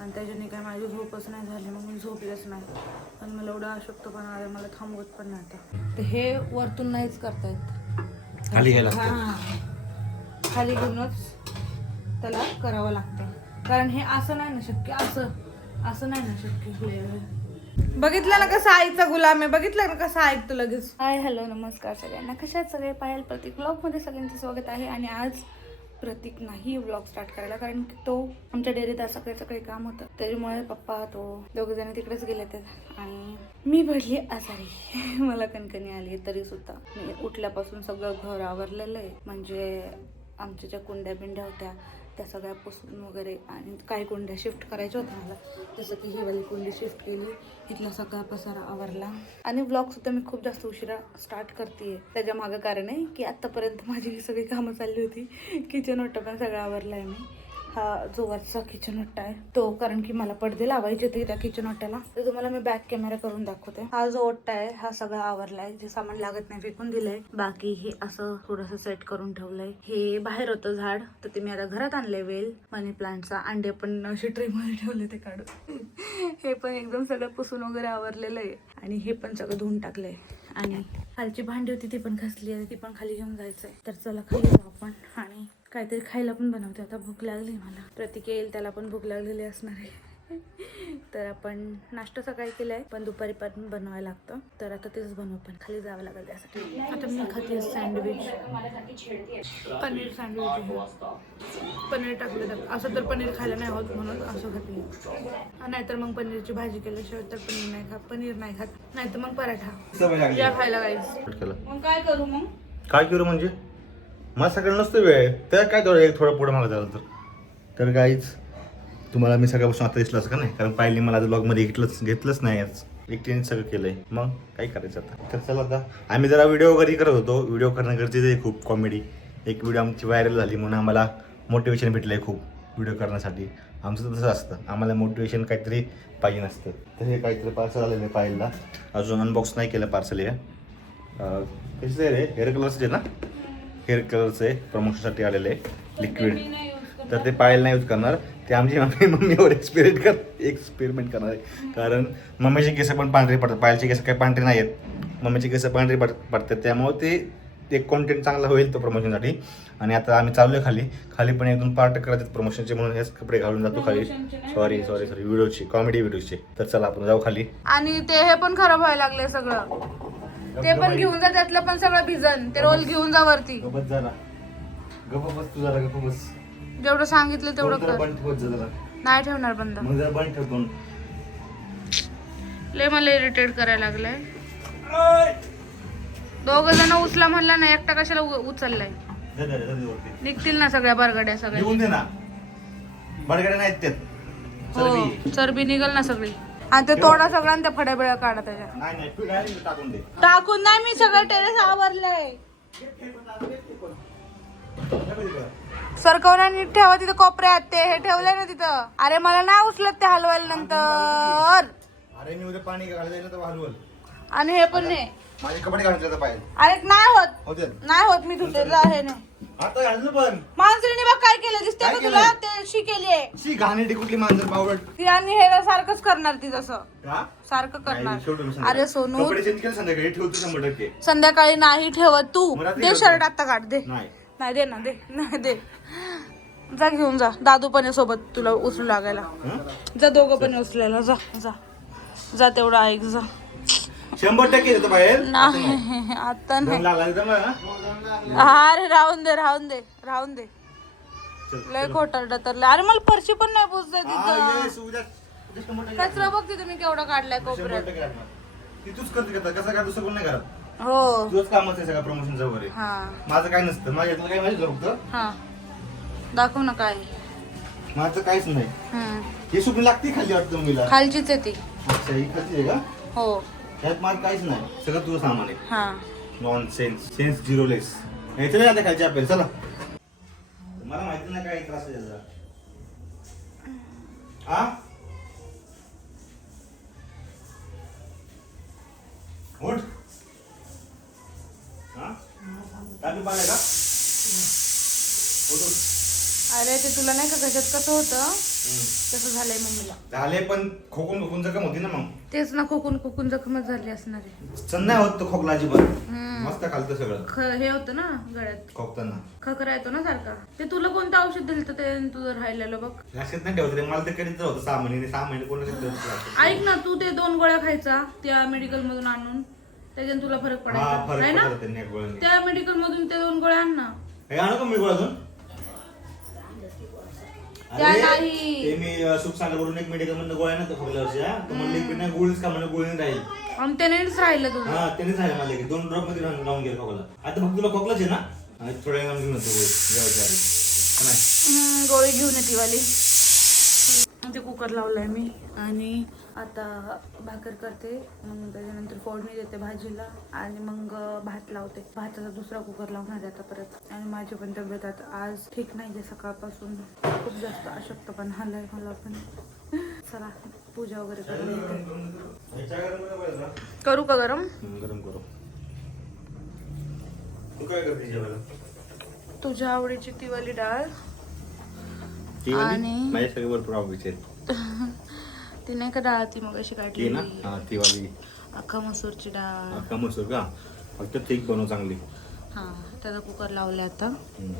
आणि त्याच्याने काय माझी झोपच नाही झाली मग मी झोपलेच नाही. पण मला एवढा अशक्तपणा आला मला थांबवत पण नाही आता तर हे वरतून नाहीच करतायत. खाली घ्यायला. हां. खाली घेऊनच त्याला करावं लागतं कारण हे असं नाही ना शक्य असं असं नाही ना शक्य बघितलं ना कसं आईचा गुलाम आहे बघितलं ना कसं ऐकतो लगेच? हाय हॅलो नमस्कार सगळ्यांना. कशात सगळे? पायल प्रतीक ब्लॉगमध्ये सगळ्यांचं स्वागत आहे आणि आज प्रतीक नाही व्लॉग स्टार्ट करायला कारण की तो आमच्या डेअरीत आज सकाळी सकाळी काम होतं. त्याच्यामुळे पप्पा तो दोघे जण तिकडेच गेले ते आणि मी भरली आजारी. मला कणकणी आली तरी सुद्धा. मी उठल्यापासून सगळं घर आवरलेलं आहे. म्हणजे आमच्या ज्या कुंड्या बिंड्या होत्या त्या सगळ्या पुसून वगैरे आणि काही कुंड्या शिफ्ट करायच्या होत्या मला. जसं की ही वाली कुंडी शिफ्ट केली इथला सगळा पसारा आवरला. आणि ब्लॉग सुद्धा मी खूप जास्त उशिरा स्टार्ट करते त्याच्या मागं कारण आहे की आत्तापर्यंत माझी ही सगळी कामं चालली होती. किचन ओटा पण सगळं आवरला आहे मी. हा जो वरचा किचन हट्टा आहे तो कारण की मला पडदे लावायचे होते त्या किचन हट्ट्याला तर तुम्हाला मी बॅक कॅमेरा करून दाखवते. हा जो ओट्टा आहे हा सगळा आवरला आहे. जे सामान लागत नाही फेकून दिलंय. बाकी हे असं थोडंसं सेट करून ठेवलंय. हे बाहेर होतं झाड तर ते मी आता घरात आणलंय वेल. मनी प्लांटचा अंडे पण अशी ट्रेमध्ये ठेवले ते काढून. हे पण एकदम सगळं पुसून वगैरे आवरलेलं आहे. आणि हे पण सगळं धुवून टाकलंय. आणि खालची भांडी होती ती पण घासली आहे. ती पण खाली घेऊन जायचंय. तर चला खाली जाऊ आपण. आणि काहीतरी खायला पण बनवते. आता भूक लागली मला. प्रतीक येईल त्याला पण भूक लागलेली असणार आहे. तर आपण नाश्ता सकाळी केलाय पण दुपारी पण बनवायला लागतं. तर आता तेच बनवू पण खाली जावं लागेल त्यासाठी. आता मी खाते सँडविच. पनीर सँडविच पनीर टाकलं त्यात असं तर पनीर खायला नाही होत म्हणून असं खाते नाहीतर मग पनीरची भाजी केल्याशिवाय तर पनीर नाही खात. पनीर नाही खात. नाहीतर मग पराठा. या खायला. मग काय करू मग? काय करू म्हणजे? मला सकाळी नसतो वेळ. त्या काय थोडं एक थोडं पुढं मला झालं तर. तर काहीच तुम्हाला मी सगळ्यापासून आता दिसलं असं का नाही? कारण पाहिली मला ब्लॉगमध्ये घेतलंच घेतलंच नाही आज. एकटीने सगळं केलंय. मग काय करायचं आता? तर चला आता. आम्ही जरा व्हिडिओ वगैरे करत होतो. व्हिडिओ करणं गरजेचं आहे खूप कॉमेडी एक व्हिडिओ आमची व्हायरल झाली म्हणून आम्हाला मोटिवेशन भेटलं आहे खूप व्हिडिओ करण्यासाठी. आमचं तर तसं असतं. आम्हाला मोटिवेशन काहीतरी पाहिजे नसतं तर हे काहीतरी पार्सल आलेलं आहे पाहिला अजून अनबॉक्स नाही केलं पार्सल हे. कसं रे? हेअर कलरचं आहे ना? हेअर कलरचं आहे प्रमोशनसाठी आलेलं आहे लिक्विड तर ते पायल नाही यूज करणार. ते आमची मम्मी मम्मीवर एक्सपेरिमेंट कर एक्सपेरिमेंट करणार आहे. कारण मम्मीचे केस पण पांढरे पडतात. पायलचे केस काही पांढरे नाही आहेत. मम्मीचे केस पांढरे पड पडतात. त्यामुळे ते एक कॉन्टेंट चांगला होईल तो प्रमोशनसाठी आणि आता आम्ही चाललोय खाली. खाली पण एक दोन पार्ट करायचे प्रमोशनचे म्हणून हेच कपडे घालून जातो खाली. सॉरी सॉरी सॉरी व्हिडिओची कॉमेडी व्हिडिओची तर चला आपण जाऊ खाली. आणि ते हे पण खराब व्हायला लागले सगळं. ते पण घेऊन जा त्यातलं पण सगळं भिजन. ते रोल घेऊन जा वरती. गपत जरा. गप बस तू जरा गप बस. जेवढं सांगितलं तेवढं कर. बंद ठेवत जा जरा. नाही ठेवणार बंद. मग जरा बंद ठेवतो लय मला इरिटेट करायला लागलाय. दोघ जण उचला म्हणला ना एकटा कशाला उ- उचललाय? जा, जा, जा, जा वरती. निघतील ना सगळ्या बरगड्या सगळ्या. लिहून दे ना. बडगड्या नाहीत त्यात. चरबी. हो चरबी निघल ना सगळी. आणि ते तोडा सगळा आणि त्या फड्या बिड्या काढा त्याच्या नाही नाही तू डायरेक्ट टाकून दे. टाकून नाही मी सगळं टेरेस आवरलंय. सरकवण्या नीट ठेवा तिथं कोपऱ्यात ते हे ठेवलंय ना तिथं. अरे मला नाही उचलत ते हलवायला नंतर. अरे मी उद्या पाणी घालायला जाईल ना तर हलवल. आणि हे पण नाही माझे कपडे पाहिजे अरे नाही होत. होते नाही होत मी धुतेला हे नाही आता घाललं पण. माणसाने बघ काय केलं दिसते काय का तुला? ते शी केलीये. शी घाणेरडी कुठली मांजर बावळट? ती आणि हे सारखंच करणार ती तसं. का? सारखं नाही, शेवटी मी करणार अरे सोनू. कपडे चेंज केले संध्याकाळी ठेवतो शंभर टक्के. संध्याकाळी नाही ठेवत तू. मग रात्री दे. शर्ट आता काढ दे. नाही. नाही दे ना दे. नाही दे. जा घेऊन जा. दादू पण आहे सोबत तुला उचलू लागायला. हं? जा दोघं पण उचलायला. जा जा. जा तेवढं ऐक जा. शंभर टक्के देतो बाहेर. नाही आता नाही. लागला ना अरे राहून दे राहून दे राहून दे. लय खोटारडा तर अरे मला फरशी पण नाही पुसता तिथं कचरा बघ तिथं मी केवढा काढलाय कोपऱ्यात. ती तूच करते का? कसं काय दुसरं कोण नाही करत? हो. तुझंच काम असते सगळं प्रमोशनचं वगैरे. माझं काय नसतं. माझ्या तुला काय माहिती फक्त? हा. दाखव ना काय. माझं काहीच नाही. ही सुकणी लागते खाली वाटतं मीला खालचीच आहे ती. अच्छा ही खाली आहे का? हो. त्यात माझं काहीच नाही. सगळं तुझं सामान आहे. हा. Nonsense sense zero less यायचं नाही आता खालची आपल्याला चला. मला माहिती नाही काय त्रास आहे त्याचा. हा उठ. हा? का? उठ, उठ. अरे ते तुला नाही का कशात कसं होतं? तसं झालंय मम्मीला. झाले पण खोकून खोकून जखम होती ना मग. तेच ना खोकून खोकून जखमच झाली असणार आहे. नाही होत तो खोकला अजिबात. हम्म. मस्त खालतं सगळं. ख- हे होतं ना गळ्यात. खोकताना. खकरा येतो ना सारखा. ते तुला कोणतं औषध दिलं ते तुझं राहिलेलं बघ. लक्षात नाही ठेवत रे मला तर कधीच होतं सहा महिने सहा महिने कोणाच ऐक ना तू ते दोन गोळ्या खायचा त्या मेडिकल मधून आणून. त्याच्याने तुला फरक हा पडायचा. फरक आहे ना? पडतो त्यांनी एक गोळ्याने. त्या मेडिकल मधून ते दोन गोळ्या आण ना. हे आणू का मी गोळा अजून? त्या अरे, नाही. ते मी अं, सुखसागर वरून एक मेडिकल मधनं गोळ्या ना खोकल्या वर्षी हा. तर म्हणले की नाही गोळीच का म्हणलं गोळी राहील. आणि त्यानेच राहिलं तुझं हा त्यांनी सांगितलं मला की दोन ड्रॉपमध्ये राहून राहून गेलं खोकला. आता फक्त तुला खोकलाच आहे ना? थोड्या वेळाने घेऊन येतो गोळी. जेवायच्या आधी. का नाही. हम्म, गोळी घेऊन येते वाली. ते कुकर लावलाय मी आणि आता भाकर करते मग त्याच्यानंतर फोडणी देते भाजीला आणि मग भात लावते. भाताचा दुसरा कुकर लावणार आहे आता परत. आणि माझी पण तब्येत आता आज ठीक नाही आहे सकाळपासून. खूप जास्त अशक्तपण आलाय मला पण. चला पूजा वगैरे करून? करू का गरम? गरम करू. तुझ्या आवडीची तिवाली डाळ ती वाली? आणि- माझ्या सगळे भरपूर आवडीचे. ती नाही का डाळ ती मग अशी ती काढली ना हा ती वाली. अख्खा मसूरची डाळ. अख्खा मसूर का? फक्त ठीक बनव चांगली. हा त्याचा कुकर लावले आता. हम्म.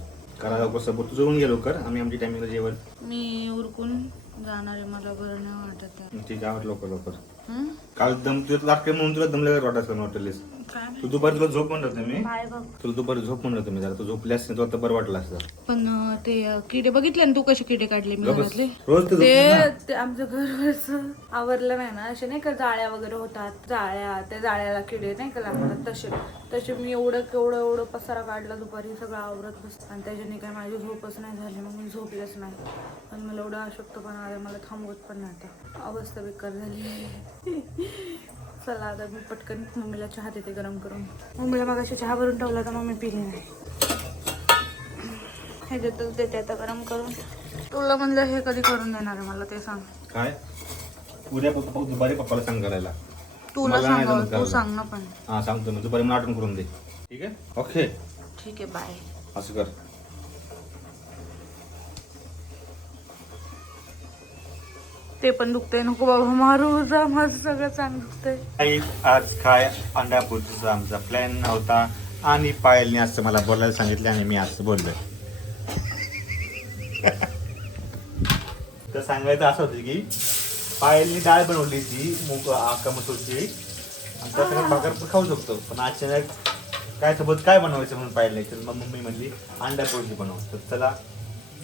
करा लवकर सपोर्ट. तुझं होऊन गेलो कर आम्ही आमच्या टायमिंगला जेवण. मी उरकून जाणार आहे. मला बरं नाही वाटत आहे. ठीक आहे लवकर लवकर. हं? काल दम तुला लागते म्हणून तुला दमल्यावर वाटायचं वाटलेस काय? तू दुपारी तुला झोप म्हणत होते मी. बाय बघ तुला दुपारी झोप म्हणत होते मी जरा. तू झोपल्यास नाही तुला बरं वाटलं असतं. पण अं, ते अं, किडे बघितले ना तू कसे किडे काढले मी गं बस. घरातले? रोज ते आमचं घर आवरलं नाही ना. असे नाही का जाळ्या वगैरे होतात. जाळ्या त्या जाळ्याला किडे नाही का लागतात. तसे तसे मी एवढं केवढं एवढं पसारा काढला दुपारी. सगळं आवरत बस आणि त्याच्याने काय माझी झोपच नाही झाली. मग मी झोपलेच नाही. पण मला एवढं अशक्तपणा आला. मला थांबवत पण नाही आता अवस्था बेकार झाली. चला आता मी पटकन मम्मीला चहा देते गरम करून. मम्मीला मग चहा भरून ठेवला तर मम्मी पिली नाही. हे देतच देते आता गरम करून. तुला म्हणलं हे कधी करून देणार आहे मला ते सांग. काय? उद्या फक्त दुपारी पप्पाला सांग करायला. तुला मला नाही सांगावं जमत तू करायला. सांग ना पण. हा सांगतो दुपारी मला आठवण करून दे. ठीक आहे? ओके ठीक आहे बाय असं कर. ते पण दुखतंय. नको बाबा मारू जा माझं सगळं चांग दुखतंय. आई आज काय अंडापूरचा आमचा प्लॅन नव्हता आणि पायलने असं मला बोलायला सांगितलं आणि मी असं बोललोय. तर सांगायचं असं होतं की पायलनी डाळ बनवली ती मूग आका मसूरची. आणि त्यासोबत भाकर पण खाऊ शकतो पण अचानक काय सोबत काय बनवायचं म्हणून पाहिलं तर मग मम्मी म्हणली अंडा बुर्जी बनव. तर चला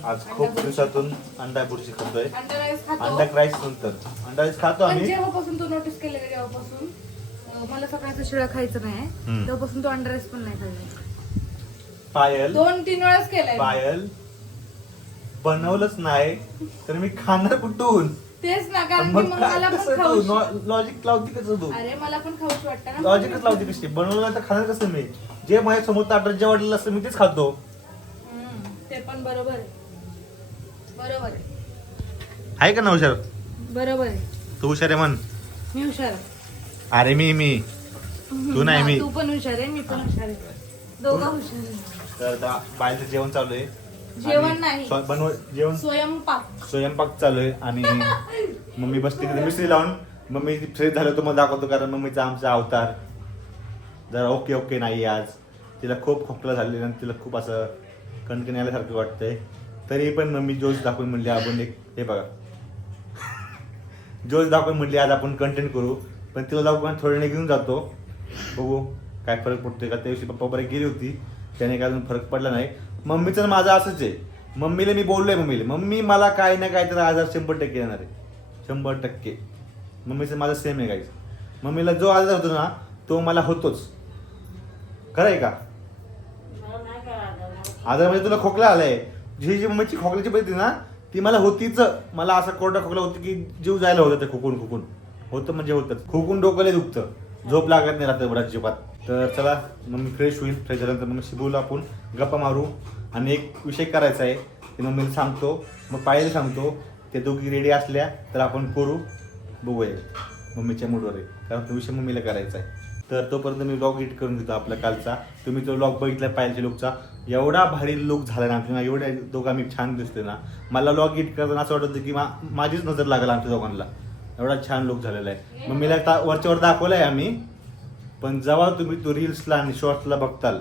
आज खूप दिवसातून अंडा बुर्जी खातोय. अंडा क्राईस नंतर. अंडा राईस खातो पण आम्ही. जेव्हापासून तू नोटीस केलं का तेव्हापासून अं, मला सकाळचं शिळा खायचं नाही. हम्म. तेव्हापासून तू अंडर पण नाही खाल्लं पायल. दोन तीन वेळाच केलाय. पायल. बनवलंच नाही तर मी खाणार कुठून? तेच ना कारण की मग मग काय मला कसं पण तू खाऊ लॉजिक लावते कसं तू? अरे मला पण वाटतं ना. लॉजिकच लावते कशी? बनवलं तर खाणार कसं मी? जे माझ्यासमोर ताटात जे वाटलेलं असतं मी तेच खातो. हम्म, ते पण बरोबर आहे. बरोबर. आहे आहे का ना हुशार? बरोबर आहे. तू हुशार आहे म्हण. मी हुशार आहे. अरे मी मी. तू नाही मी. तू पण हुशार आहे मी पण हुशार आहे. दोघं हुशार आहे. तर आता बाहेरचं जेवण चालू आहे. जेवण आणि नाही. स्व- बनव जेवण. स्वयंपाक स्वयंपाक चालू आहे आणि मम्मी बसते तिथे. मिस्त्री लावून. मम्मी फ्रेश झालं तुम्हाला दाखवतो कारण मम्मीचा आमचा अवतार. जरा ओके ओके नाही आज. तिला खूप खोकला झालेला आणि तिला खूप असं कणकण आल्यासारखं वाटतंय. तरी पण मम्मी जोश दाखवून म्हणली आपण एक हे बघा. जोश दाखवून म्हणली आज आपण कंटेंट करू पण तिला दाखवून थोड्याने घेऊन जातो. बघू काय फरक पडतोय का? त्या दिवशी पप्पा बरे गेली होती. त्याने काय अजून फरक पडला नाही. मम्मीचं माझं असंच आहे. मम्मीला मी बोललोय मम्मीला मम्मी मला काय ना काय तर आजार शंभर टक्के येणार आहे. शंभर टक्के. मम्मीचं माझं सेम आहे काहीच मम्मीला जो आजार होतो ना तो मला होतोच. खरं आहे का? आजार म्हणजे तुला खोकला आलाय. जी जी मम्मीची खोकल्याची पद्धती ना ती मला होतीच. मला असं कोरडा खोकला होती की जीव जायला होतं ते खोकून खोकून. होतं म्हणजे होतं खोकून डोकं दुखतं. झोप लागत नाही रात्रभर अजिबात. तर चला मम्मी फ्रेश होईल. फ्रेश झाल्यानंतर मग शिबूला आपण. गप्पा मारू. आणि एक विषय करायचा आहे. ते मम्मीला सांगतो. मग पायला सांगतो. ते दोघी रेडी असल्या तर आपण करू. बघूया. मम्मीच्या मूडवर आहे. कारण तो विषय मम्मीला करायचा आहे. तर तोपर्यंत मी ब्लॉग एडिट करून देतो आपला कालचा. तुम्ही तो ब्लॉग बघितला पाहिजे लुकचा. एवढा भारी लुक झाला ना आमच्या एवढ्या दोघं आम्ही छान दिसतोय ना. मला ब्लॉग एडिट करताना असं वाटत होतं की मा माझीच नजर लागेल आमच्या दोघांना. एवढा छान लुक झालेला आहे. मग मी वरच्यावर दाखवलं आहे आम्ही. पण जेव्हा तुम्ही तो रील्सला आणि शॉर्ट्सला बघताल.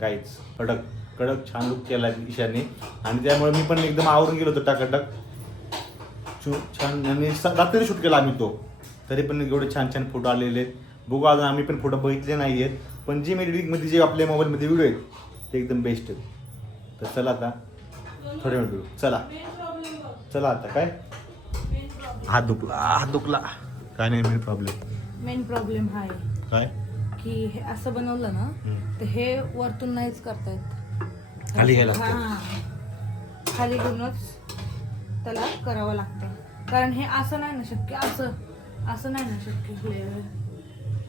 काहीच कडक कडक छान लुक केला ईशाने. आणि त्यामुळे मी पण एकदम आवरून गेलो होतो टाकाटक. छान आणि रात्री शूट केला आम्ही तो. तरी पण एवढे छान छान फोटो आलेले. आहेत बघू अजून आम्ही पण फोटो बघितले नाही आहेत पण जे मध्ये जे आपल्या मोबाईलमध्ये व्हिडिओ आहेत ते एकदम बेस्ट आहेत. तर चला आता. थोडे वेळ चला. चला आता काय? हात दुखला. हात दुखला. काय नाही मेन प्रॉब्लेम मेन प्रॉब्लेम हा आहे. काय? की हे असं बनवलं ना. तर हे वरतून नाहीच करतायत. खाली घ्यायला. हा. खाली घेऊनच त्याला करावं लागतं कारण हे असं नाही ना शक्य. असं असं नाही ना शक्य.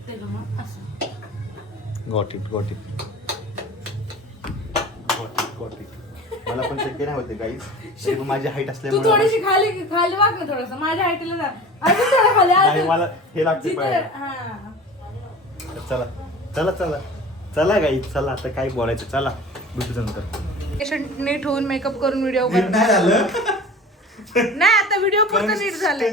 त्याच्यामुळं असं. Got it got it got it got it मला पण शक्य नाही होते काहीच तरी पण माझी हाईट तू असल्यामुळे थोडीशी खाली खाली वाग ना थोडस. माझ्या हायटीला जा. अजून थोडं खाली नाही अजून. मला हे लागते जिथे पाय हा. चला चला चला. चला गाई चला. आता काय बोलायचं? चला. भेटू नंतर पेशंट नीट होऊन मेकअप करून व्हिडिओ नीट नाही झालं. नाही आता व्हिडिओ पुरतं नीट झालंय.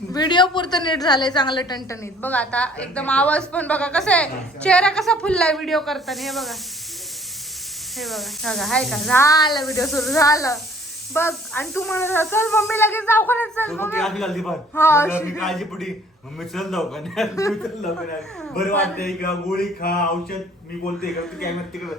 व्हिडिओ पुरतं नीट झालंय चांगलं टणटणीत. बघा आता एकदम आवाज पण बघा कसं आहे. चेहरा कसा फुललाय व्हिडिओ करताना हे बघा. हे बघा बघा हाय का? झालं व्हिडिओ सुरू झालं. बघ आणि तू म्हणत चल मम्मी लगेच दवाखान्यात चल बघा हा, मी काळजी पडी मम्मी चल दवाखान्यात. चल दवाखान्यात. बरं वाटतंय का? गोळी खा औषध मी बोलते का? कॅमेरा तिकडे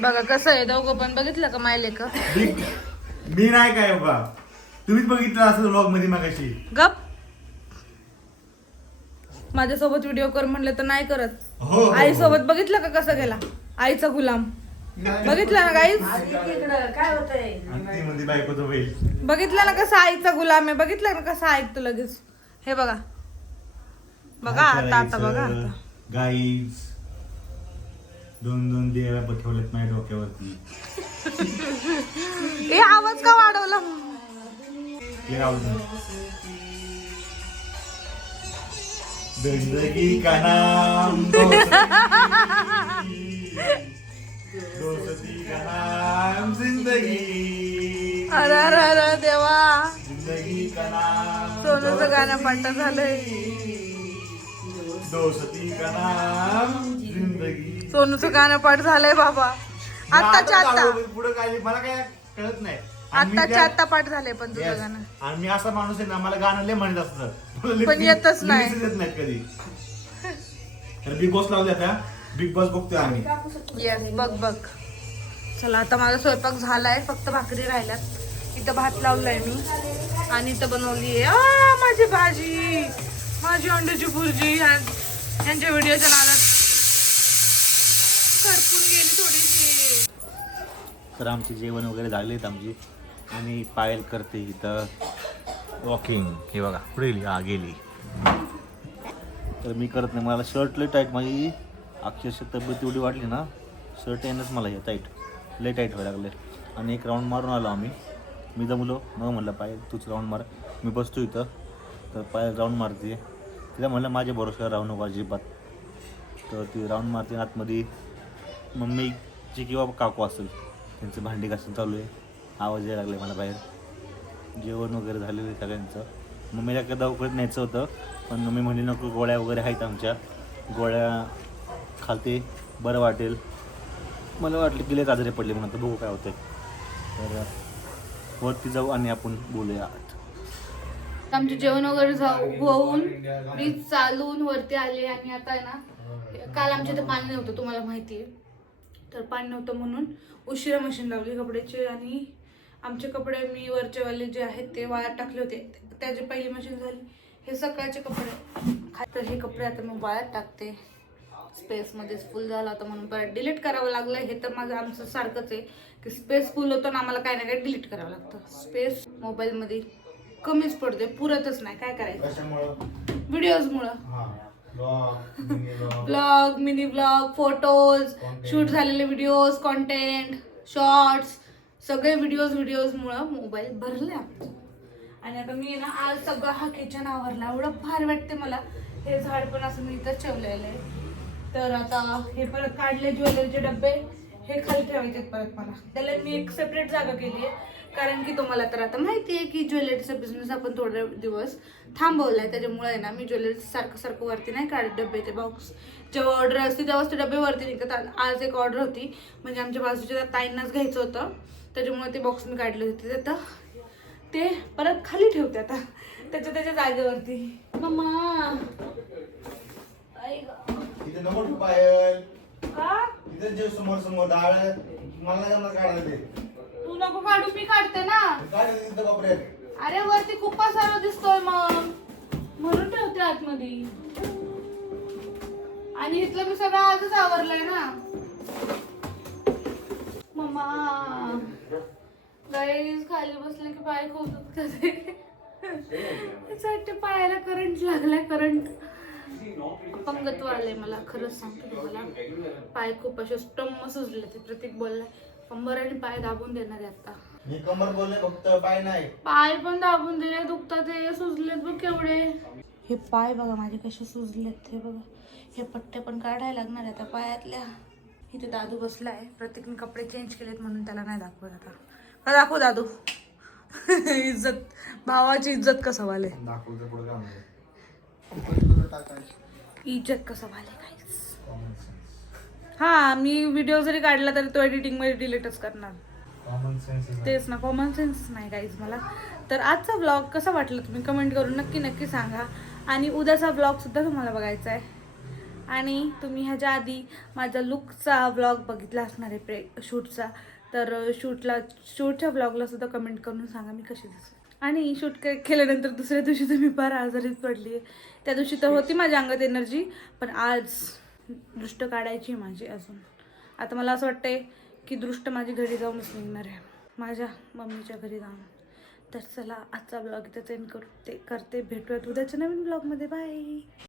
बघा कसं आहे दोघं पण बघितलं का मायले का? बिग- मी नाही काय बाबा. तुम्हीच बघितलं असं व्लॉगमध्ये मागाशी. गप. माझ्यासोबत व्हिडिओ कर म्हणलं तर नाही करत. हो आई सोबत बघितलं का कसं गेला? आईचा गुलाम. बघितलं ना बैल बघितलं ना कसं आईचा गुलाम आहे. बघितलं ना कसं ऐकतो लगेच. हे बघा. बघा आता आता बघा गाईज दोन दोन देवा ठेवलेत माझ्या डोक्यावरती. हे आवाज का वाढवला. जिंदगी का नाम? दोस्ती दोस्ती का नाम जिंदगी. अरे अरे अरे देवा. जिंदगी का नाम सोनूचं गाणं पाठ झालंय. दोस्ती का नाम जिंदगी. सोनूचं गाणं पाठ झालंय बाबा. आत्ताच्या आत्ता. पुढे काय मला काय कळत नाही. आत्ताच्या आत्ता पाठ झालंय पण तुझं. गाणं. आणि मी असा माणूस आहे ना मला गाणं लय म्हणत असतं. पण येतच नाही. कधी. तर बिग बॉस लावले आता. बिग बॉस बघतोय आम्ही. येस बघ बघ. चला आता माझा स्वयंपाक झालाय. फक्त भाकरी राहिल्यात. इथं भात लावलाय मी. आणि इथं बनवली आहे. माझी भाजी. माझी अंड्याची भुर्जी. ह्या- यांच्या व्हिडिओच्या नादात करपून गेली थोडीशी. तर आमचे जेवण वगैरे झालेत आमची. आणि पायल करते इथं. वॉकिंग हे बघा पुढे गेली? हा गेली. तर मी करत नाही. मला शर्ट लय टाईट माझी अक्षरशः तब्येत एवढी वाढली ना शर्ट येणंच मला हे टाईट लय टाईट व्हायला लागले. आणि एक राऊंड मारून आलो आम्ही. मी जमलो मग म्हणलं पाय तूच राऊंड मार. मी बसतो इथं. तर पाय राऊंड मारते. तिला म्हणलं माझ्या भरोश्यावर राहू नको अजिबात. तर ती राऊंड मारते आतमध्ये मम्मीची किंवा काकू असेल त्यांचं भांडी घासून चालू आहे. आवाज यायला लागले मला बाहेर. जेवण वगैरे झालेलं आहे सगळ्यांचं. मम्मीला कदा दवाखान्यात न्यायचं होतं पण मम्मी म्हणली नको गोळ्या वगैरे आहेत आमच्या. गोळ्या खालते बरं वाटेल. मला वाटलं की लय आजारी पडले म्हणून तर बघू काय होते तर वरती जाऊ आणि आपण बोलूया आमचे जेवण वगैरे जाऊ- होऊन मी चालून वरती आले आणि आता आहे ना काल आमच्या इथे पाणी नव्हतं तुम्हाला माहिती आहे. तर पाणी नव्हतं म्हणून उशिरा मशीन लावली कपड्याची आणि आमचे कपडे मी वरचेवाले जे आहेत ते वाळत टाकले होते. त्याची पहिली मशीन झाली हे सकाळचे कपडे तर हे कपडे आता मी वाळत टाकते. स्पेसमध्येच फुल झाला होता म्हणून परत डिलीट करावं लागलं. हे तर माझं आमचं सारखंच आहे की स्पेस फुल होतं ना आम्हाला काय ना काय डिलीट करावं लागतं. स्पेस मोबाईलमध्ये कमीच पडते पुरतच नाही. काय करायचं? व्हिडिओजमुळं हां. Blog mini blog photos shoot झालेले व्हिडिओज कॉन्टेंट शॉर्ट्स सगळे व्हिडिओज व्हिडिओजमुळं मोबाईल भरले आमचं. आणि आता मी ना आज सगळं हा किचन आवरला. एवढं भार वाटते मला. हे झाड पण असं मी इथं ठेवलेलं आहे. तर आता हे परत काढले ज्वेलरीचे डबे. हे खाली ठेवायचे परत मला. त्याला मी एक सेपरेट जागा केली आहे. कारण की तुम्हाला तर आता माहिती आहे की ज्वेलरीचा बिझनेस आपण थोडे दिवस थांबवलाय. त्याच्यामुळे आहे ना मी ज्वेलरी सारखं सारखं वरती नाही काढत डबे ते बॉक्स जेव्हा ऑर्डर असते तेव्हाच ते डबे वरती निघतात. आज- एक ऑर्डर होती. म्हणजे आमच्या बाजूच्या ताईंनाच घ्यायचं होतं. त्याच्यामुळे ते बॉक्स मी काढले होते. तर ते परत खाली ठेवते आता. त्याच्या त्याच्या जागेवरती. मम्मा! इथे नको ठेवू पायल का? इथे जे समोर समोर डाळ मला नाही जमणार काढायला ते. तू नको काढू मी काढते ना. काय तिथं बापरे? अरे वरती खूप पसारा दिसतोय मग. म्हणून ठेवते आतमध्ये. आणि इथलं मी सगळं आजच आवरलंय ना. मम्मा. गाईज खाली बसले की पाय खूप वाटतं पायाला करंट लागलाय करंट अपंगत्व आलंय मला खरंच सांगते तुम्हाला पाय खूप असे स्टम्म सुजले ते प्रतीक बोललाय कंबर आणि पाय दाबून देणार आहे आता. मी कमर बोलले फक्त पाय नाही. पाय पण दाबून दिले दुखतात ते सुजलेत बघ केवढे. हे पाय बघा माझे कसे सुजलेत ते बघा. हे पट्टे पण काढायला लागणार आहे आता पायातल्या. इथे दादू बसलाय. प्रत्येकने कपडे चेंज केलेत म्हणून त्याला नाही दाखवत आता. का दाखव दादू. इज्जत भावाची इज्जत कसं वाले? दाखवतं पुढे इज्जत कसं काहीच हा मी व्हिडिओ जरी काढला तरी तो एडिटिंगमध्ये डिलीटच करणार. तेच ना कॉमन सेन्स नाही काहीच मला. तर आजचा व्लॉग कसा वाटला तुम्ही कमेंट करून नक्की नक्की सांगा. आणि उद्याचा व्लॉग सुद्धा तुम्हाला बघायचा आहे. आणि तुम्ही ह्याच्या आधी माझा लुकचा व्लॉग बघितला असणार आहे प्रे शूटचा तर शूटला शूटच्या व्लॉगला सुद्धा कमेंट करून सांगा मी कशी दिसते आणि शूट केल्यानंतर दुसऱ्या दिवशी तर मी फार आजारीच पडली आहे त्या दिवशी तर होती माझ्या अंगात एनर्जी पण आज दृष्ट काढायची माझी अजून. आता मला असं वाटतंय की दृष्ट माझी घरी जाऊनच निघणार आहे. माझ्या मम्मीच्या घरी जाऊन. तर चला आजचा ब्लॉग इथं एंड करू. ते करते भेटूयात उद्याच्या नवीन ब्लॉगमध्ये बाय